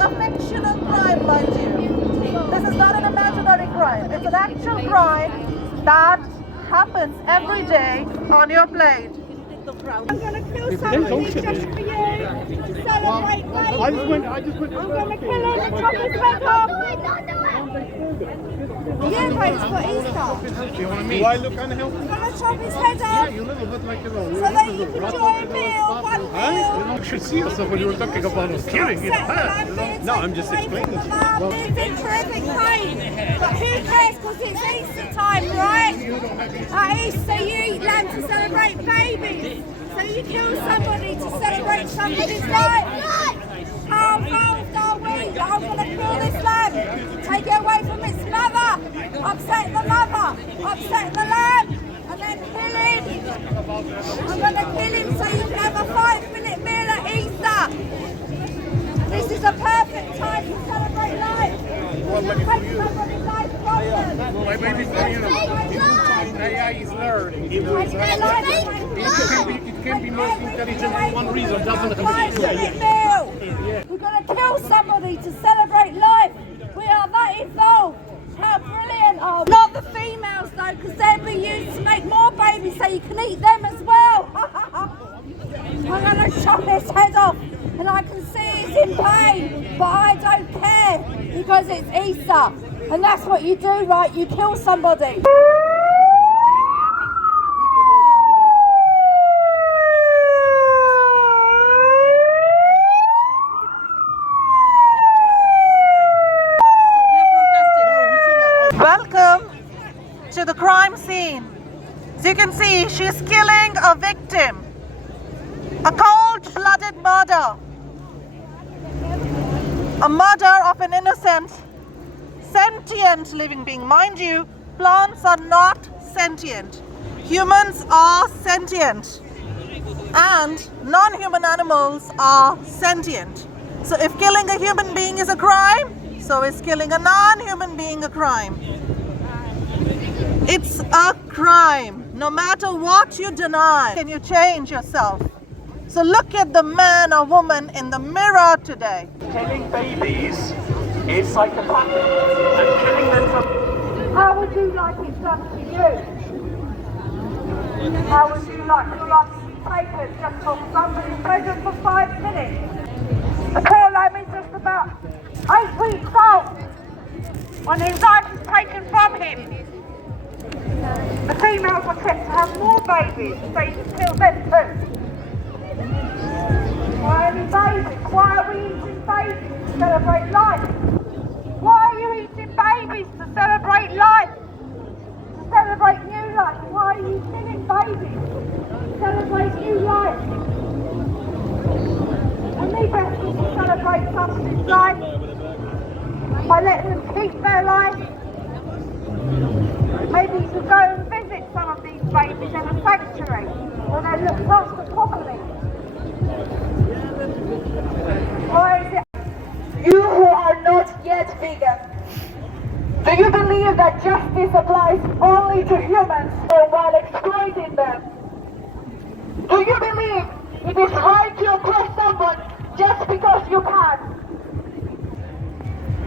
a fictional crime, mind you. This is not an imaginary crime. It's an actual crime that happens every day on your plate. I'm going to kill somebody just for you to celebrate life. I'm going to kill him and chop his head off. Yeah, but it's for Easter. You know what I mean? Do I look unhealthy? I'm going to chop his head off. Yeah, you look a bit like a little. So that you can enjoy a meal, one meal. You should see yourself when you were talking about us killing it. No, I'm just explaining to you. It's in terrific pain, but who cares because it's Easter time, right? At Easter you eat lamb to celebrate babies. So you kill somebody to celebrate somebody's life. How involved are we that I'm going to kill this lamb, take it away from its mother, upset the mother, upset the lamb, and then kill him. I'm going to kill him so you can have a 5-minute meal at Easter. This is a perfect time to celebrate life. Take somebody's life from them. Well, my baby's not, you know, yeah, he's learning. It can be most intelligent for one reason, doesn't it? We're going to kill somebody to celebrate life. We are that evolved. How brilliant are we? Not the females though, because they'll be used to make more babies so you can eat them as well. I'm going to chop his head off and I can see he's in pain, but I don't care because it's Easter. And that's what you do, right? You kill somebody. Welcome to the crime scene. As you can see, she's killing a victim. A cold-blooded murder. A murder of an innocent, sentient living being. Mind you, plants are not sentient. Humans are sentient. And non-human animals are sentient. So if killing a human being is a crime, so is killing a non-human being a crime. It's a crime. No matter what you deny, can you change yourself? So look at the man or woman in the mirror today. Killing babies is psychopathic and killing them from... How would you like it done to you? How would you like your life to be taken just for somebody's pleasure for 5 minutes? The poor lamb is just about 8 weeks old when his life is taken from him. The females are kept to have more babies so you can kill them too. Why only babies? Why are we eating babies to celebrate life? Why are you eating babies to celebrate life? To celebrate new life? Why are you killing babies to celebrate new life? And me best is to celebrate somebody's life by letting them keep their life. Maybe you could go and visit some of these babies in a sanctuary where they're looked after properly. Or is it you who are not yet vegan? Do you believe that justice applies only to humans or while exploiting them? Do you believe it is right to oppress someone just because you can?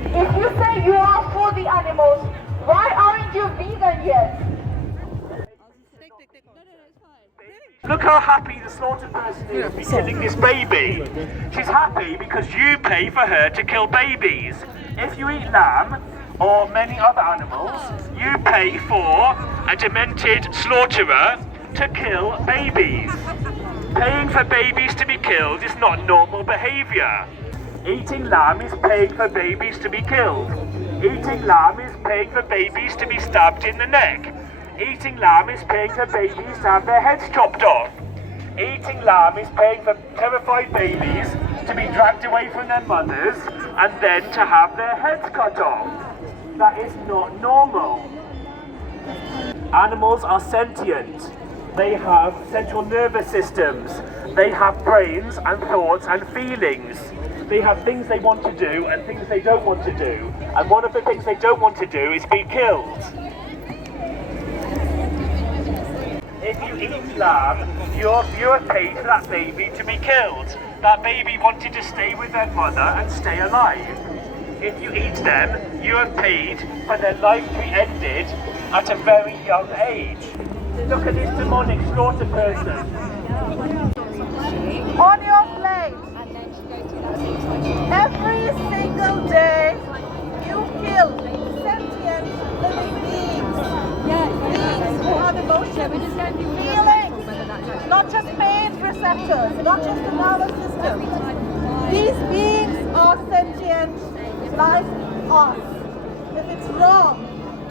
If you say you are for the animals, why aren't you vegan yet? Look how happy the slaughtered person is to be killing this baby. She's happy because you pay for her to kill babies. If you eat lamb or many other animals, you pay for a demented slaughterer to kill babies. Paying for babies to be killed is not normal behaviour. Eating lamb is paying for babies to be killed. Eating lamb is paying for babies to be stabbed in the neck. Eating lamb is paying for babies to have their heads chopped off. Eating lamb is paying for terrified babies to be dragged away from their mothers and then to have their heads cut off. That is not normal. Animals are sentient. They have central nervous systems. They have brains and thoughts and feelings. They have things they want to do and things they don't want to do. And one of the things they don't want to do is be killed. If you eat lamb, you are paid for that baby to be killed. that baby wanted to stay with their mother and stay alive. If you eat them, you have paid for their life to be ended at a very young age. Look at this demonic slaughter person. On your plate, every single day, you kill sentient living beings. Beings who have emotions, feelings, not just pain receptors, not just the nervous system. These beings are sentient like us. If it's wrong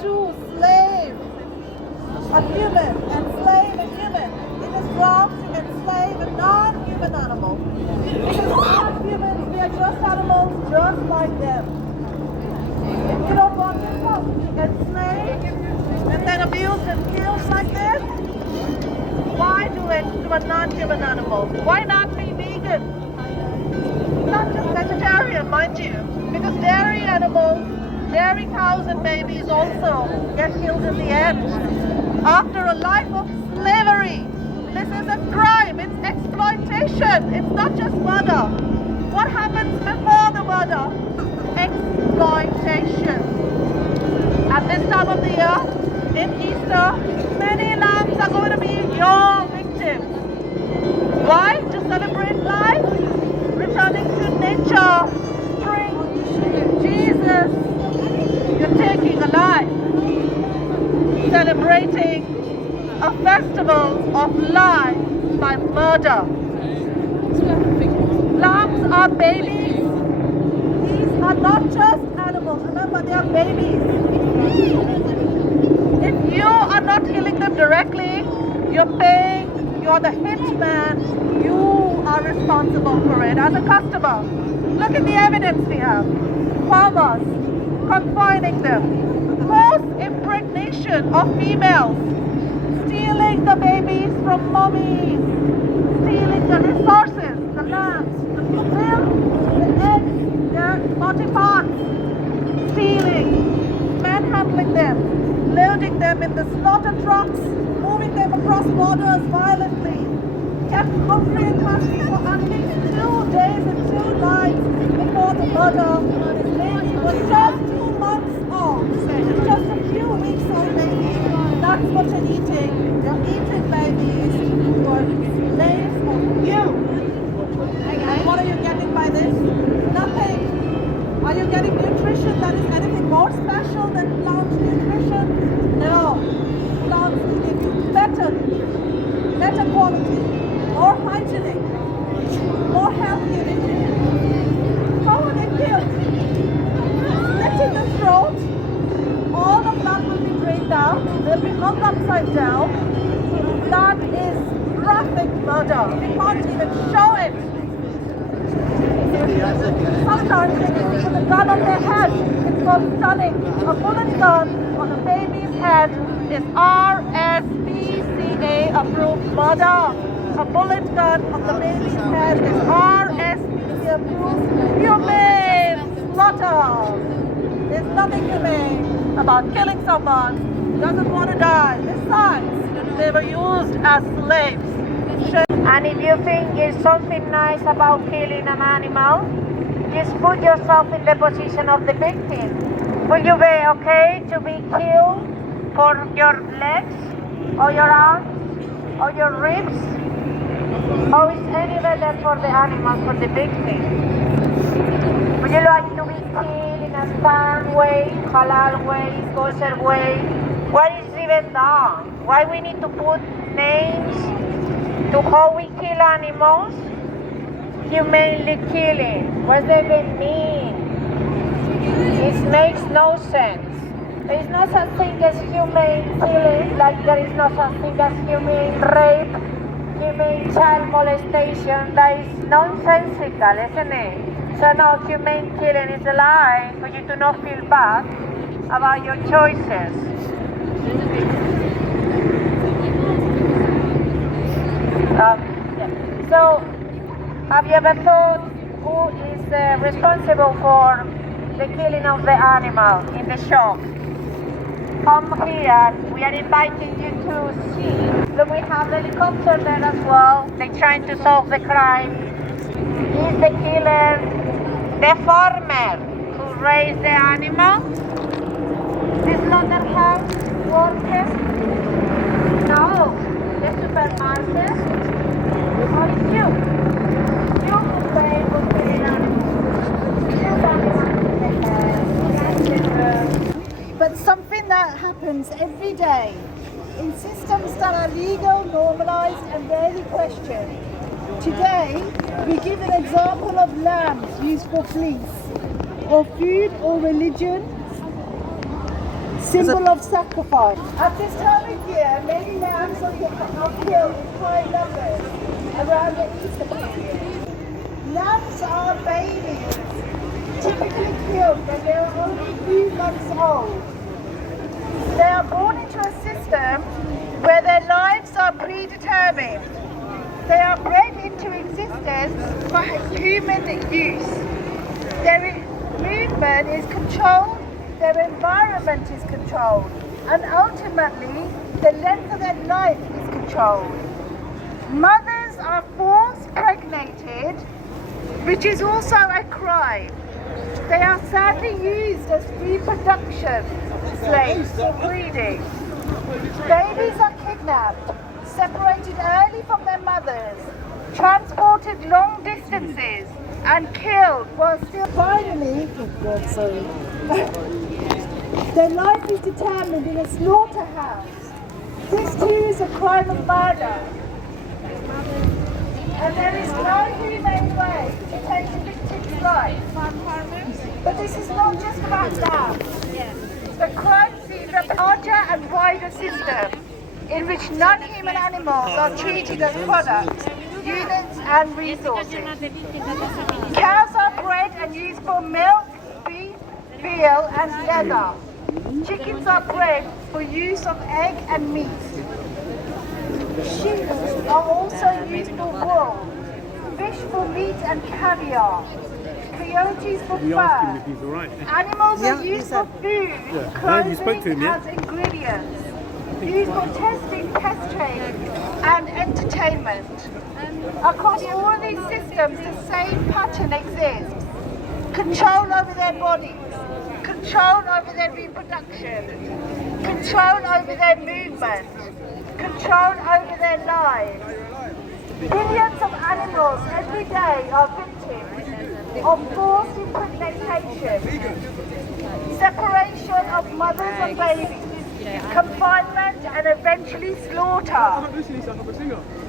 to slave a human, enslave a human, it is wrong to enslave a non-human animal. Because we're not humans, we are just animals just like them. If you don't want yourself to be enslaved and then abused and killed like this, why do it to a non-human animal? Why not be vegan? Not just vegetarian, mind you, because dairy animals, dairy cows and babies also get killed in the end. After a life of slavery, this is a crime, it's exploitation, it's not just murder. What happens before the murder? Exploitation. At this time of the year, in Easter, many lambs are going to be your victims. Why? To celebrate life, returning to nature, spring, Jesus, you're taking a life, celebrating a festival of life by murder. Lambs are babies. These are not just animals. Remember, they are babies. If you are not killing them directly, you're paying, you're the hitman, you are responsible for it as a customer. Look at the evidence we have. Farmers confining them, forced impregnation of females, stealing the babies from mummies, stealing the resources, the land, the milk, the eggs, their body parts, stealing, manhandling them, loading them in the slaughter trucks, moving them across borders violently, kept hungry and thirsty for at least 2 days and 2 nights before the murder. This baby was just 2 months old, just a few weeks old baby. That's what you're eating. You're eating babies who are slaves of you. And what are you getting by this? Nothing. Are you getting nutrition that is anything more special than plant nutrition? No. Plants will give you better quality, more hygienic, more healthy. How are they killed? Slit in the throat. All of that will be drained out. They'll be hung upside down. That is graphic murder. We can't even show it. Sometimes they just put a gun on their head. It's called stunning. A bullet gun on a baby's head is RSPCA approved murder. A bullet gun on the baby's head is RSPCA approved humane slaughter. There's nothing humane about killing someone who doesn't want to die. Besides, they were used as slaves. And if you think it's something nice about killing an animal, just put yourself in the position of the victim. Will you be okay to be killed for your legs, or your arms, or your ribs? Or is any better for the animal, for the victim? Would you like to be killed in a stand way, halal way, kosher way? What is even done? Why we need to put names to how we kill animals? Humanely killing. What does that even mean? It makes no sense. There is no such thing as humane killing, like there is no such thing as humane rape, humane child molestation. That is nonsensical, isn't it? So no, humane killing is a lie for you to not feel bad about your choices. So, have you ever thought who is responsible for the killing of the animal in the shop? Come here, we are inviting you to see. Look, we have the helicopter there as well. They're trying to solve the crime. Is the killer the farmer who raised the animal? The slaughterhouse workers? No, the supermarket? Or you? You who pay for killing animals. You animals. But something that happens every day in systems that are legal, normalised and rarely questioned. Today, we give an example of lambs used for fleece, or food or religion, symbol of sacrifice. At this time of year, many lambs are killed in high numbers around the Easter period. Lambs are babies, typically killed when they are only a few months old. They are born into a system where their lives are predetermined. They are bred into existence for human use. Their movement is controlled, their environment is controlled, and ultimately the length of their life is controlled. Mothers are force pregnated, which is also a crime. They are sadly used as reproduction slaves for breeding. Babies are kidnapped, separated early from their mothers, transported long distances, and killed while still finally, their life is determined in a slaughterhouse. This too is a crime of murder. And there is no humane way to take a victim's life. But this is not just about lambs. The crime sees a larger and wider system in which non-human animals are treated as products, units and resources. Cows are bred and used for milk, beef, veal and leather. Chickens are bred for use of egg and meat. Sheep are also used for wool, fish for meat and caviar, coyotes for fur. Animals are used for food, clothing as ingredients, used for testing, pest training and entertainment. Across all of these systems, the same pattern exists. Control over their bodies, control over their reproduction, control over their movement, control over their lives. Billions of animals every day are victims of forced impregnatation, separation of mothers and babies, confinement and eventually slaughter.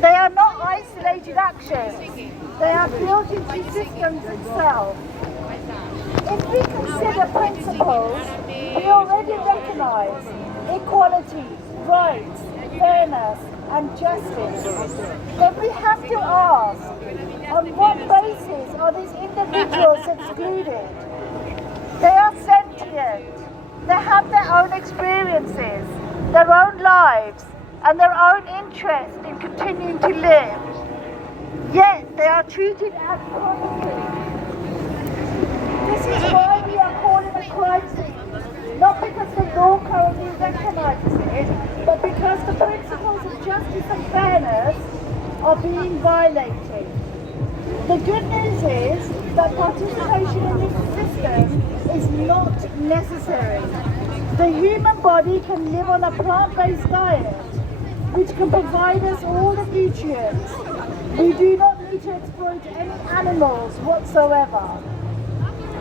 They are not isolated actions, they are built into systems itself. If we consider principles, we already recognise equality, rights, fairness and justice. Then we have to ask, on what basis are these individuals excluded? They are sentient. They have their own experiences, their own lives, and their own interest in continuing to live. Yet they are treated as property. This is why we are calling a crisis. Not because the law currently recognises it, but because the principles of justice and fairness are being violated. The good news is that participation in this system is not necessary. The human body can live on a plant-based diet, which can provide us all the nutrients. We do not need to exploit any animals whatsoever.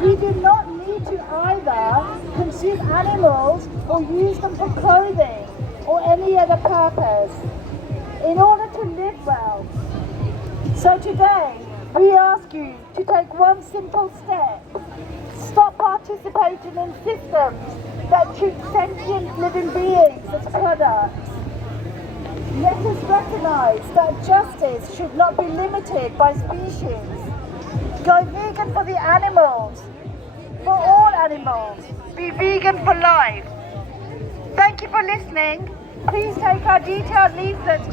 We do not need to either consume animals or use them for clothing or any other purpose in order to live well. So today, we ask you to take one simple step. Stop participating in systems that treat sentient living beings as products. Let us recognise that justice should not be limited by species. Go vegan for the animals, for all animals. Be vegan for life. Thank you for listening. Please take our detailed leaflets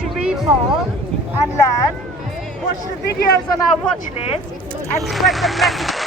to read more and learn. Watch the videos on our watch list and spread the message.